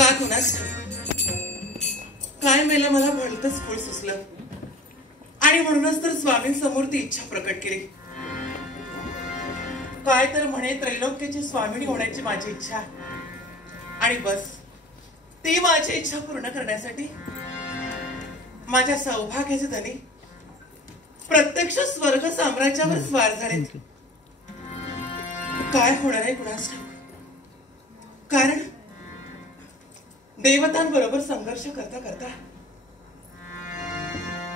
का कुणास काय मेलं मला भलतंच फूल सुचलं आणि म्हणूनच तर स्वामींसमोर ती इच्छा प्रकट केली. काय तर म्हणे त्रैलोक्याची स्वामिनी होण्याची माझी इच्छा आणि बस ती माझी इच्छा पूर्ण करण्यासाठी माझ्या सौभाग्याचे धनी प्रत्यक्ष स्वर्ग साम्राज्यावर स्वार झाले. काय होणार आहे कुणास ठाऊक. कारण देवतांबरोबर संघर्ष करता करता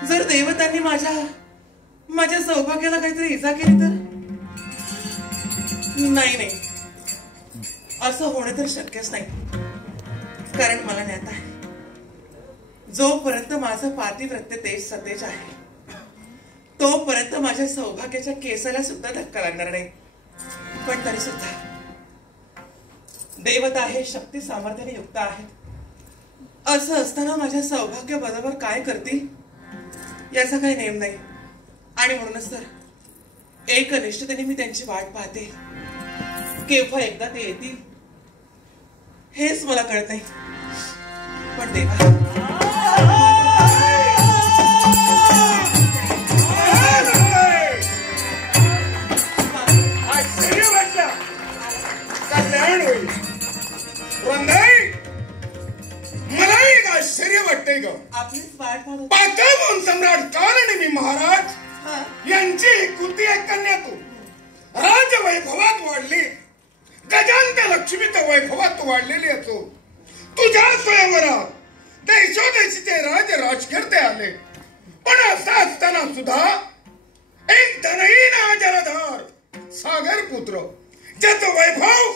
जर देवतांनी माझ्या सौभाग्याला काहीतरी इजा केली तर नाही असं होणं तर शक्यच नाही. कारण मला ज्ञात आहे जोपर्यंत माझं पातिव्रत्य तेज सतेज आहे तोपर्यंत माझ्या सौभाग्याच्या केसाला सुद्धा धक्का लागणार नाही. पण तरी सुद्धा देवता हे शक्ती सामर्थ्याने युक्त आहेत. असं असताना माझ्या सौभाग्य बरोबर काय करतील याचा काही नेम नाही आणि म्हणूनच तर एकनिष्ठतेने मी त्यांची वाट पाहते. केव्हा एकदा ते येतील हेच मला कळत नाही. पण देवा मला एक आश्चर्य वाटतंय ग. आपलीच वाट पाहतो. पाताळवन सम्राट कारणमी महाराज यांची कुती एक कन्या तू राजवैभवात वाढली. गजांत लक्ष्मीत वैभवात वाढलेली असो तुझ्या स्वयंवरात देशोदेशीचे राजकर्ते आले. पण असं असताना सुद्धा एक धनहीन जलधार सागर पुत्र ज्याचं वैभव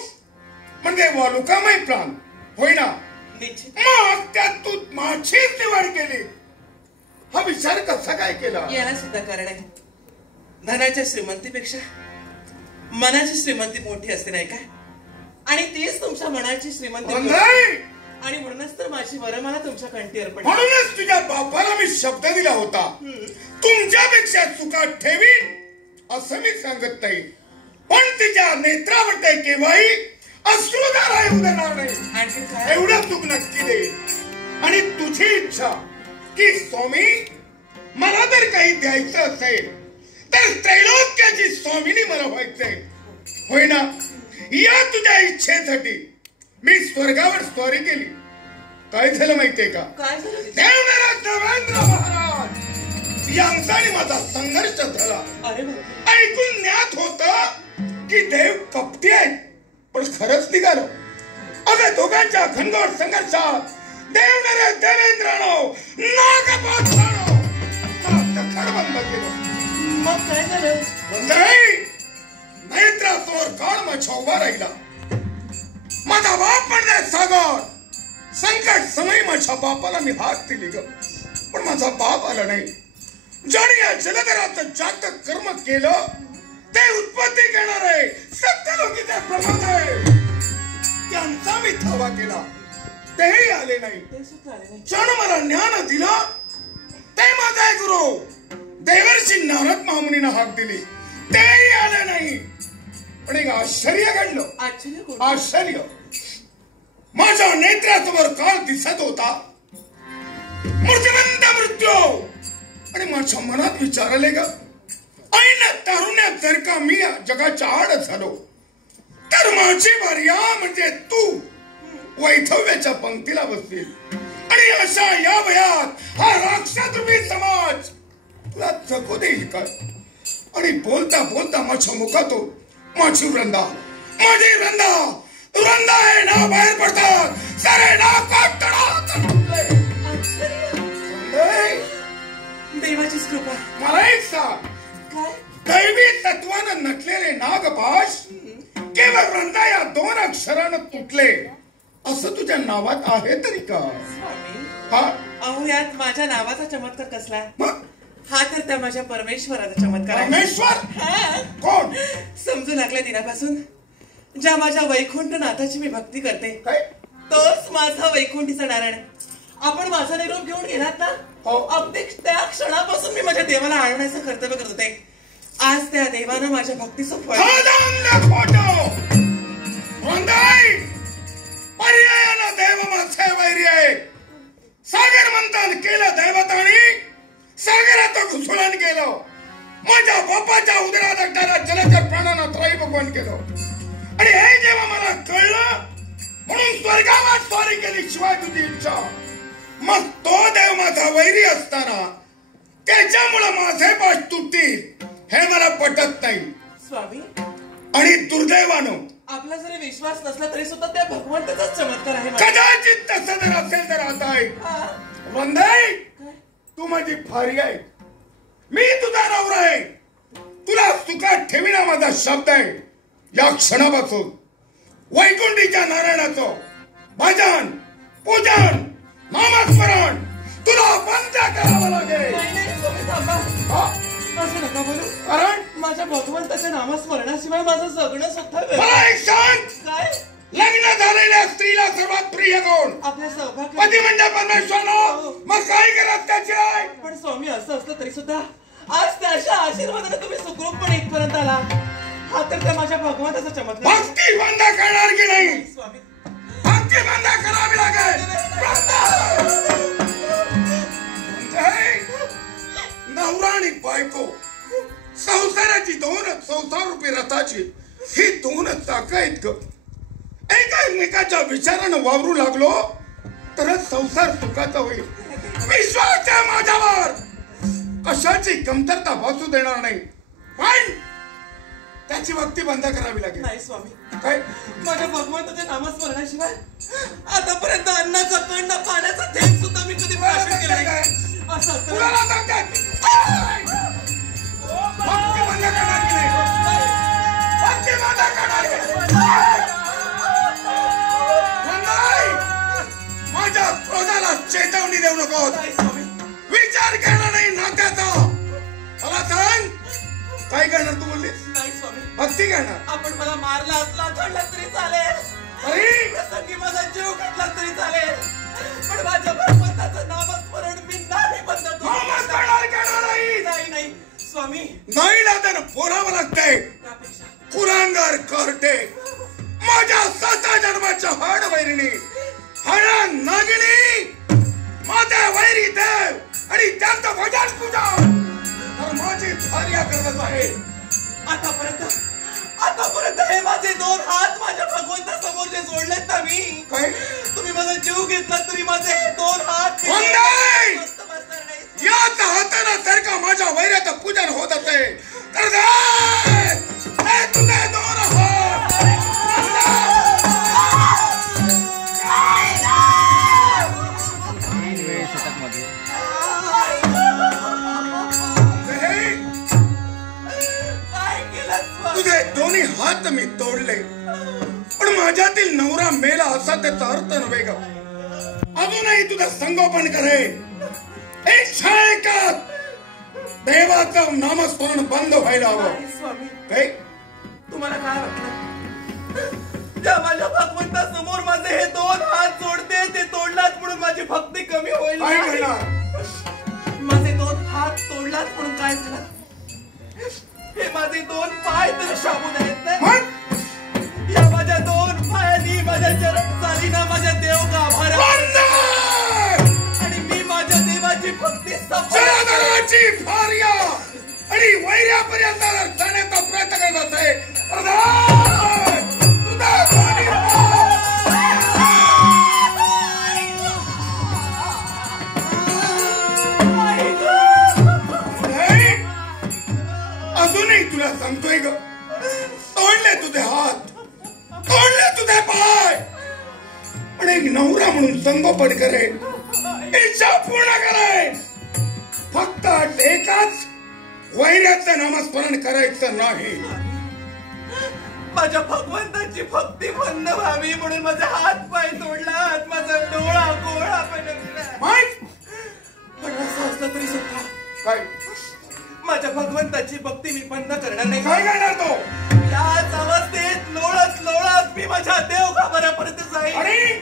म्हणजे वालुकामय प्राण होईना मग त्यात तू माझीच निवड केली. हा विचार कसा काय केला. याला सुद्धा कारण आहे. धनाच्या श्रीमंतीपेक्षा मनाची श्रीमंती मोठी असते नाही का. आणि तीच तुमच्या मनाची श्रीमंती आणि म्हणूनच तर माझी वरमाला तुमच्या कंठी अर्पण. म्हणूनच तुझ्या बापाला मी शब्द दिला होता तुमच्यापेक्षा चुका ठेवी असं मी सांगत नाही. पण तिच्या नेत्रावर केव्हाही अश्रुधारा येऊ देणार नाही. आणखी काय एवढं चूक नक्की दे. आणि तुझी इच्छा की स्वामी मला जर काही द्यायचं असेल तर त्रैलोक्याची स्वामिनी मला व्हायचंय होईना. या तुझ्या इच्छेसाठी मी स्वर्गावर स्वारी केली. काय झालं माहितीये का. काय झालं. देवेंद्र महाराज यांचा आणि माझा संघर्ष झाला. ऐकून ज्ञात होत की देव कपटी आहेत पण खरंच निघालं. अगं दोघांच्या घनघोर संघर्षात देवेंद्रानो नागपाठानो दखल बंद केलं. मग काय झालं. नेत्रासमोर काळ माझ्या उभा राहिला. माझा बाप म्हणजे सागर. संकट समय माझ्या बापाला मी हात दिली ग. पण माझा बाप आला नाही. ज्याने या जलधराचं जास्त कर्म केलं ते उत्पत्ती घेणार आहे सत्यलोकीचे प्रमाण आहे. त्यांचा मी धावा केला तेही आले नाही. ज्यानं मला ज्ञान दिलं ते माझा गुरु देवर्षी नारद महामुनीनं हाक दिली तेही आले नाही. पण एक आश्चर्य घडलं. आश्चर्य माझ्या नेत्रासमोर काळ दिसत होता मूर्तिमंत मृत्यू. आणि माझ्या मनात विचार आले ग ऐन तारुण्यात जर का मी जगाच्या आड झालो तर माझी भार्या म्हणजे तू वैधव्याच्या पंक्तीला बसतील. आणि अशा या वयात हा राक्षसरूपी समाज तुला जगू देईल का. आणि बोलता बोलता माझ्या मुखातून माझी वृंदा हे ना बाहेर पडतात. सारे ना देवाचीच कृपा. मला एक सांग दैवी तत्वानं नटलेले नागपाश केवळ वृंदा या 2 अक्षरानं तुटले असं तुझ्या नावात आहे तरी का. अहो यात माझ्या नावाचा चमत्कार कसला. हा तर त्या माझ्या परमेश्वराचा चमत्कार आहे. परमेश्वर कोण. समजू लागल्या दिनापासून ज्या माझ्या वैकुंठ नाथाची मी भक्ती करते तोच माझा वैकुंठीचा नारायण. आपण माझा निरोप घेऊन गेलात ना अगदी त्या क्षणापासून मी माझ्या देवाला आणण्याचं कर्तव्य करत होते. आज त्या देवानं माझ्या भक्तीचं फळ. पर्यायानं देव माझे संगोपन केलं आणि हे जेव्हा मला कळलं म्हणून स्वर्गावर स्वारी केली शिवाय तुझी इच्छा. मग तो देव माझा वैरी असताना त्याच्यामुळे माझे पाय तुटतील हे मला पटत नाही स्वामी. आणि दुर्दैवानं आपला जरी विश्वास नसला तरी सुद्धा त्या भगवंताचाच चमत्कार आहे. कदाचित तसं जर असेल तर आता ऐक वंदे, तू माझी फारी आहे, मी तुझा नवरा आहे, तुला सुखात ठेविना माझा शब्द आहे. या क्षणापासून वैकुंठीच्या नारायणाचं भजन पूजन नामस्मरण तुला बंद करावं लागेल. असं नका बोलू. कारण माझ्या भगवंताच्या नामस्मरणाशिवाय माझं जगणं सुद्धा मला एक सांग, काय लग्न झालेल्या स्त्रीला सर्वात प्रिय कोण? आपल्या सौभाग्य पती म्हणजे परमेश्वर. मग काय करत त्याचे आहे? पण स्वामी असं असलं तरी सुद्धा आज त्याच्या आशीर्वादाने तुम्ही सुखरूपपणे इथपर्यंत आला. हा तर त्या माझ्या भगवंताचा चमत्कार. भक्ती बंद करणार की नाही? स्वामी भक्ती बंद करावी लागेल. नवरा आणि बायको संसाराची दोनच संसार रूपी रथाची ही दोनच चाकं आहेत ग. एका एकमेकाच्या विचारानं वावरू लागलो तरच संसार सुखाचा होईल. विश्वास आहे माझ्यावर, कशाची कमतरता भासू देणार नाही. पण त्याची भक्ती बंद करावी लागेल. नाही स्वामी, काय माझ्या भगवंताच्या नामस्मरणाशिवाय आतापर्यंत अन्नाचा कण ना पाण्याचा थेंब सुद्धा मी कधी प्राशन केला नाही. असं असतं कुणाला सांगतात? भक्ती बंद करणार की नाही? भक्ती बंद करणार की नाही? माझ्या क्रोधाला चेतवणी देऊ नको. विचार करणार नाही नात्याचा. मला सांग काय करणार तू बोललीस? नाही स्वामी, भक्ती करणार. आपण मला मारला असला चढला तरी चालेल, अरे प्रसंगी माझा जीव घेतला तरी चालेल, पण माझ्या भगवंताचं नामस्मरण मी नाही बंद करणार नाही. नाही नाही स्वामी, नाही ना तर बोलावं लागतंय. कुरांगर करते माझ्या 7 जन्माच्या हाड वैरिणी हळा नागिणी माझ्या वैरी देव आणि त्यांचं भजन पूजा तर माझी भार्या करत आहे. आतापर्यंत हे माझे 2 हात माझ्या भगवंतासमोर जे जोडलेत ना मी, काय तुम्ही माझा जीव घेतला तरी माझे हे 2 हात याच हातानं जर का माझ्या वैर्याचं पूजन होत असे तर तुझे 2 हात तुझे दोन्ही हात मी तोडले, पण माझ्यातील नवरा मेला असा त्याचा अर्थ नव्हे ग. अजूनही तुझं संगोपन करे. इच्छा आहे का देवाचं नामस्मरण बंद व्हायला हवं? काय तुम्हाला काय वाटलं? ज्या माझ्या भगवंतासमोर माझे हे 2 हात जोडते ते तोडलाच म्हणून माझी भक्ती कमी होईल? काय करणार? माझे 2 हात तोडलाच म्हणून काय झालं? हे माझे 2 पाय तर शाबून आहेत ना. या माझ्या 2 पायांनी माझ्या चरण चालीना माझ्या देव गाभाऱ्या आणि मी माझ्या देवाची भक्ती जनाची भार्या आणि वैर्यापर्यंत जाण्याचा प्रयत्न करत असे. अजूनही तुला सांगतोय ग, तोडले तुझे हात, तोडले तुझे पाय, पण एक नवरा म्हणून संगोपन करे, इच्छा पूर्ण करे. फक्त एकाच वैर्याचं नामस्मरण करायचं नाही. माझ्या भगवंताची भक्ती बंद व्हावी म्हणून माझा हात पाय तोडला, माझा डोळा गोळा पण असं असलं तरी सुद्धा काय माझ्या भगवंताची भक्ती मी बंद करणार नाही. काय करणार तो? याच अवस्थेत लोळत लोळत मी माझ्या देव गाभाऱ्यापर्यंत जाईल आणि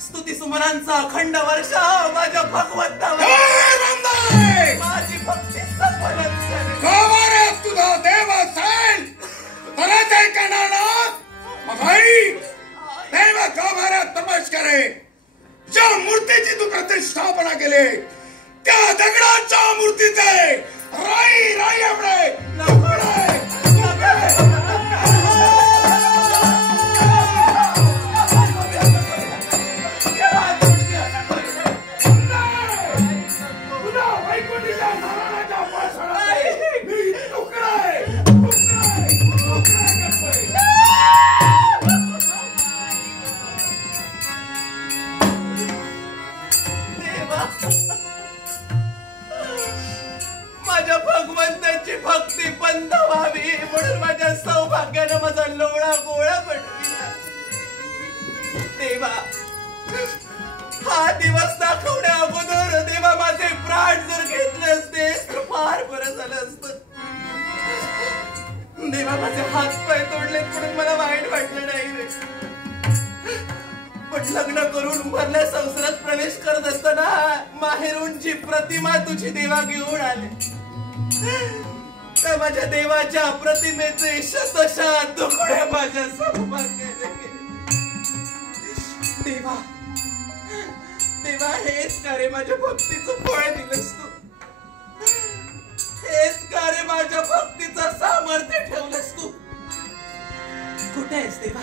स्तुती सुमनांचा अखंड वर्षाव माझ्या भगवंतावर माझी भक्ती सफलच करेल. गाभाऱ्यात तुझा देव असेल तरच हे करणार ना. मग देव गाभाऱ्यात प्रवेश करे. ज्या मूर्तीची तू प्रतिष्ठापना केली त्या दगडाच्या मूर्तीचे राई एवढे गोळा बनविला. देवा, हा दिवस दाखवण्या अगोदर देवा माझे प्राण जर घेतले असतेस तर फार बरं झालं असतं. देवा, माझे हात पाय तोडलेत म्हणून मला वाईट वाटलं नाही रे. पण लग्न करून उभारल्या संसारात प्रवेश करत असताना माहेरून जी प्रतिमा तुझी देवा घेऊन आले, त्या माझ्या देवाच्या प्रतिमेचे शतशः तुकडे माझ्या सौभाग्याने गेले. देवा, देवा, हेच का रे माझ्या भक्तीचं फळ दिलंस तू? हेच का रे माझ्या भक्तीचं सामर्थ्य ठेवलंस तू? कुठे आहेस देवा?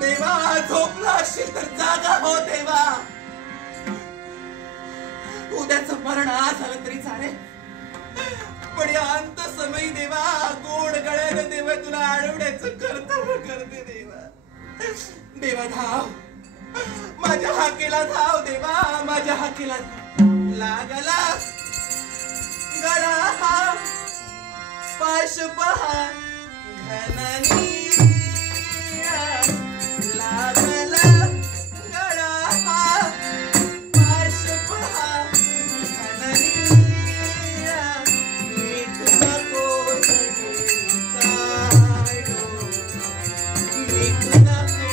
देवा, झोपला असशील तर जागा हो देवा. उद्याचं मरण आज झालं तरी चालेल, पण या अंत समयी देवा गोड गळ्याने देवा तुला अडवण्याचं कर्तव्य करते देवा. देवा, धाव, माझ्या हाकेला धाव देवा, माझ्या हाकेला लागला गळा हा पाश पहा घननी लागला गळा हा पाश पहा घननी मीठ नको मीठ नको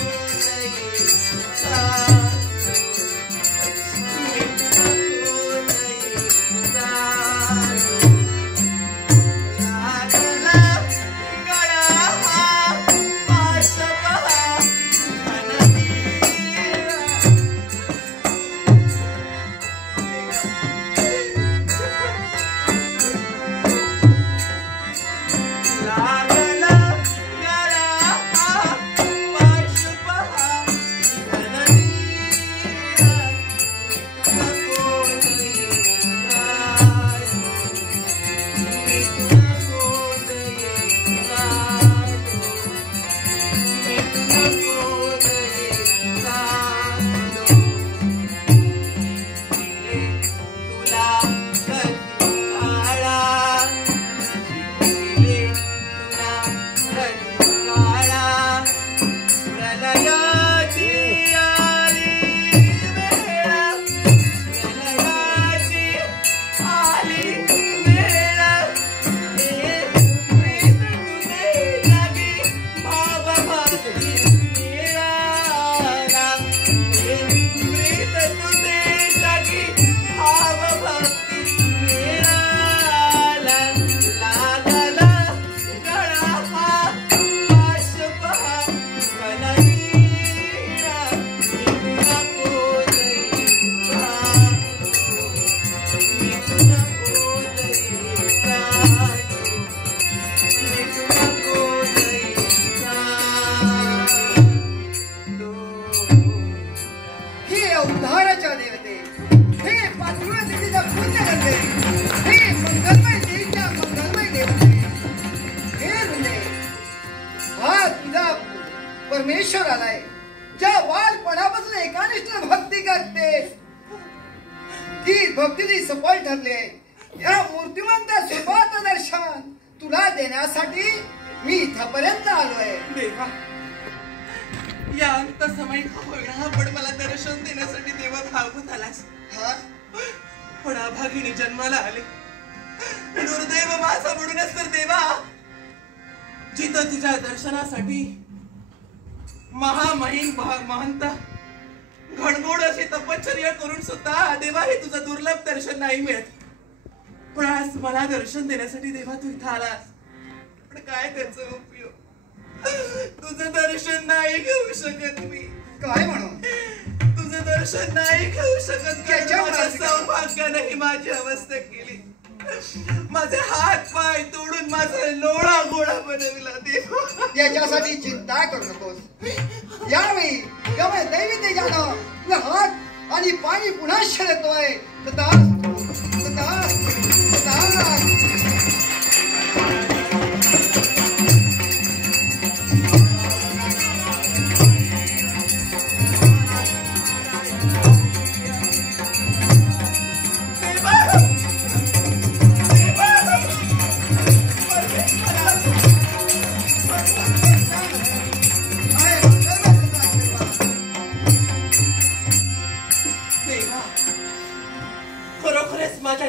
परमेश्वर आलाय, ज्या बालपणापासून एकानिष्ठ भक्ती करते ती भक्ती सफल ठरले. या मूर्तिमंत स्वरूपाचं दर्शन तुला देण्यासाठी मी इथपर्यंत आलोय. देवा, या अंत समय होईना पण मला दर्शन देण्यासाठी देवा धावत आलास. पण अभागिनी जन्माला आले, दुर्दैव माझा म्हणूनच तर देवा जिथं तुझ्या दर्शनासाठी महामहिम महंत घणघोड अशी तपश्चर्या करून सुद्धा देवा हे तुझं दुर्लभ दर्शन नाही मिळत. पण आज मला दर्शन देण्यासाठी देवा तू इथं आलास, पण काय त्याचा उपयोग? तुझं दर्शन नाही घेऊ शकत मी. काय म्हणू? तुझं दर्शन नाही घेऊ शकत. माझ्या सौभाग्याने ही माझी अवस्था केली. माझे हात पाय तोडून माझा लोळा गोळा बनविला देवा. याच्यासाठी चिंता करू नकोस. यावेळी केवळ दैवी तेजानं तुला हात आणि पाणी पुन्हा शरतोय.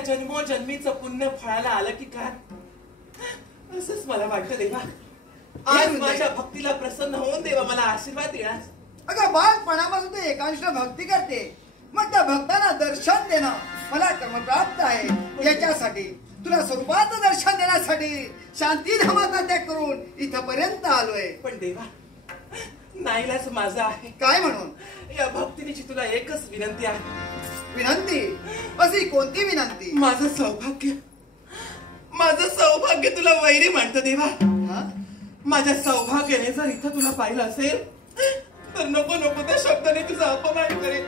जन्मोजन्मीचं पुण्य फळाला आलं की काय असंच मला वाटतं देवा. आज माझ्या भक्तीला प्रसन्न होऊन देवा मला आशीर्वाद देणार. अगं बालपणापासून तू एकांश भक्ती करते, मग त्या भक्तांना दर्शन देणं मला क्रमप्राप्त आहे. याच्यासाठी तुला स्वरूपाचं दर्शन देण्यासाठी शांतीधामाचा त्याग करून इथपर्यंत आलोय. पण देवा नाईलाज माझा आहे. काय म्हणून? या भक्तीची तुला एकच विनंती आहे. विनंती? अशी कोणती विनंती? माझं सौभाग्य तुला वैरी म्हणतं देवा. माझ्या सौभाग्याने जर इथं तुला पाहिलं असेल तर नको नको त्या शब्दाने तुझा अपमान करेल.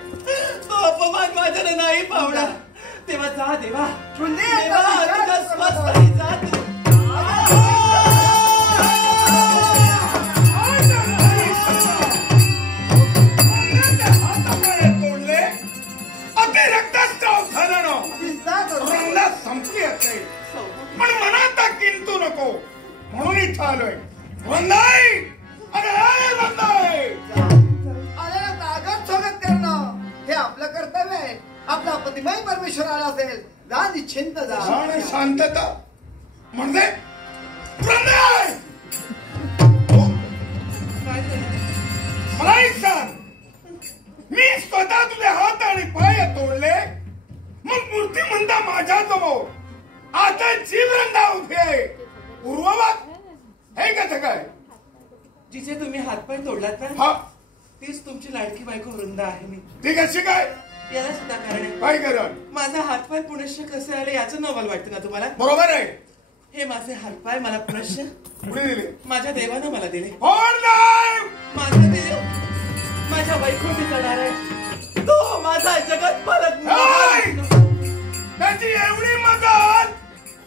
तो अपमान माझ्याला नाही पावणार. तेव्हा जा देवा. देवा तुझा स्वस्त जा तू. संपली असेल पण मनात किंतु नको म्हणून इथं आलोय. वंदाई आलेला ताकद स्वागत करणं हे आपलं कर्तव्य आहे. आपला प्रतिमय परमेश्वर आला असेल जा निश्चिंत जा. शांतता म्हणजे मला एक सांग, मी स्वतः तुझे हात आणि पाय तोडले मग मूर्ती म्हणता माझ्याजवळ आता जीवरंगा उभी आहे. पूर्ववाद हे कसं काय? जिचे तुम्ही हातपाय तोडलात ना तीच तुमची लाडकी बायको वृंदा आहे मी. ती कशी काय? याला सुद्धा कारण आहे. काय कारण? माझा हातपाय पुनश्य कसे आले याचं नवल वाटतं ना तुम्हाला? बरोबर आहे. हे माझे हातपाय मला पुनश्य कुणी दिले? माझ्या देवानं मला दिले. माझा देव माझ्या वैकुंठी जाणार आहे. तो माझा जगत पालक. त्याची एवढी मदत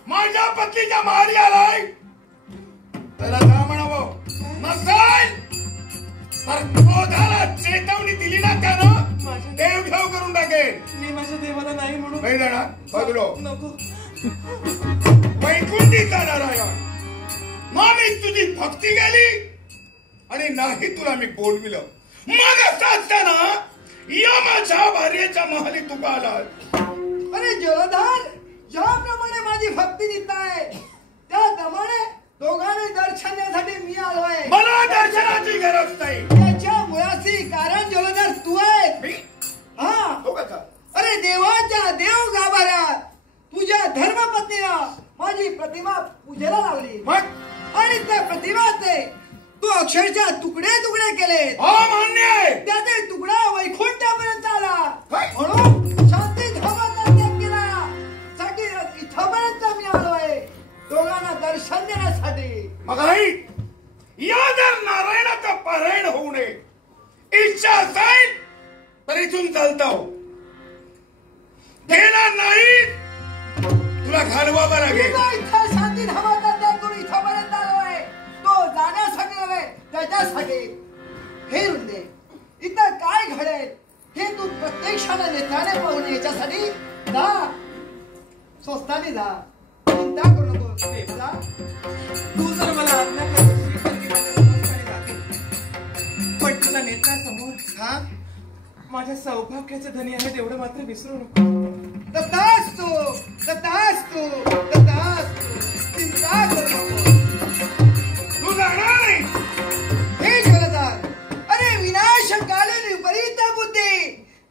माझ्या पत्नीच्या मारी आलाय. त्याला का म्हणावं नसेल तर क्रोधाला चेतवणी दिली ना त्यानं देव घेऊ करून टाकेल. मी माझ्या देवाला नाही म्हणून नाही जाणार. बदलो नको. वैकुंठी जाणार आहे. मी तुझी भक्ती केली आणि नाही तुला मी बोलविलं. मग असं असताना या माझ्या भार्येच्या महाली तू का आलास? अरे जलधार, ज्याप्रमाणे माझी भक्ती नीत आहे त्याप्रमाणे दोघांनी दर्शन देण्यासाठी मी आलोय. मला दर्शनाची गरज नाही. त्याच्या मुळाशी कारण जलधार तू आहे. हा तो कसा? अरे देवाच्या देव गाभाऱ्यात तुझ्या धर्मपत्नीला माझी प्रतिमा पूजेला लावली आणि त्या प्रतिमाचे तू अक्षरशः तुकडे तुकडे केले. मान्य आहे. त्याचे तुकडा वैकुंठापर्यंत आला काय? म्हणून शांती धामाचा त्याग केला साठी इथपर्यंत मी आलोय दोघांना दर्शन देण्यासाठी. मग या जर नारायणाचं पारायण होऊ नये इच्छा असेल तर इथून चालतो. गेला नाही तुला घालवावं लागेल. इथं शांती धामाचा त्याग करून इथपर्यंत आलोय. तो जाण्यासाठी नव्हे त्याच्यासाठी. हे रुंदे इथं काय घडेल हे तू प्रत्यक्षाने नेत्राने पाहून याच्यासाठी जा. स्वस्ताने जा. चिंता करू नको. जा. तू जर मला आज्ञा करशील पण तुझ्या नेत्रासमोर माझ्या सौभाग्याचं धनी आहे तेवढं मात्र विसरू नको. तथास्तु तथास्तु तथास्तु. चिंता करू नको. तू जाणार नाही. हे जलधार, अरे विनाशकालीन विपरीत बुद्धी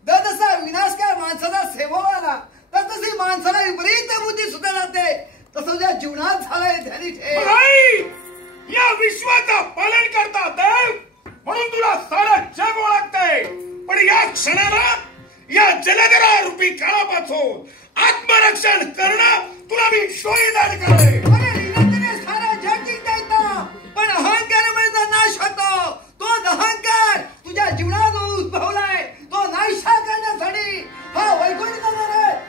जसा विनाशकार माणसाला सेवाला तशी माणसाला विपरीत बुद्धी सुद्धा जाते. तसं तुझ्या जीवनात झालंय. ध्यानी ठेव. या विश्वाचं पालन करता देव म्हणून तुला सारं जग ओळखतंय. पण या क्षणाला या जलधरा रूपी काळापासून आत्मरक्षण करणं तुला मी शोधदान करते. अरे विनंतीने सारं जग जिंकता येतं पण अहंकारामुळे नाश होतो. तो अहंकार तुझ्या जीवनात उद्भवलाय तो नाशा करण्यासाठी हा वैकुंठ जाणार आहे.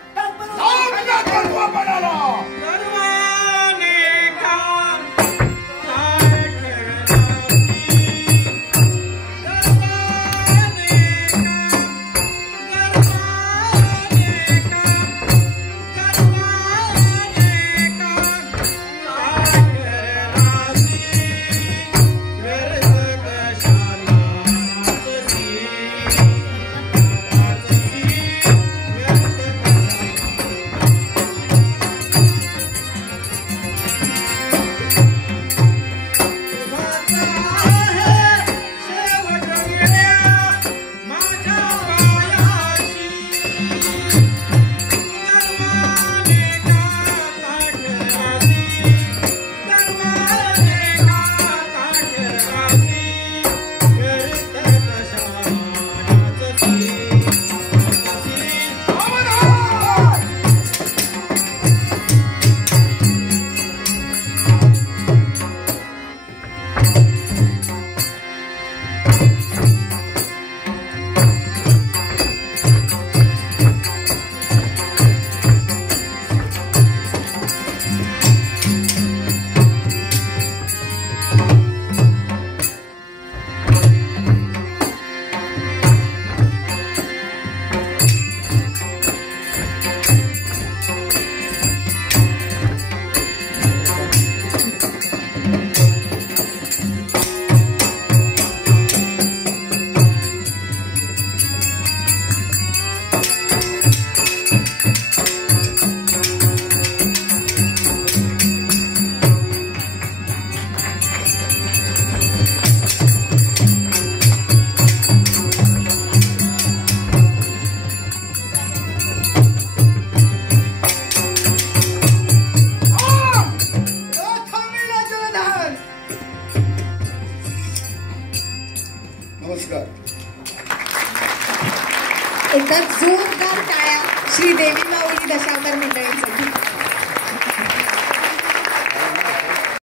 नमस्कार. एकदा जोरदार टाळ्या श्री देवी माऊली दशावतार मंडळींसाठी.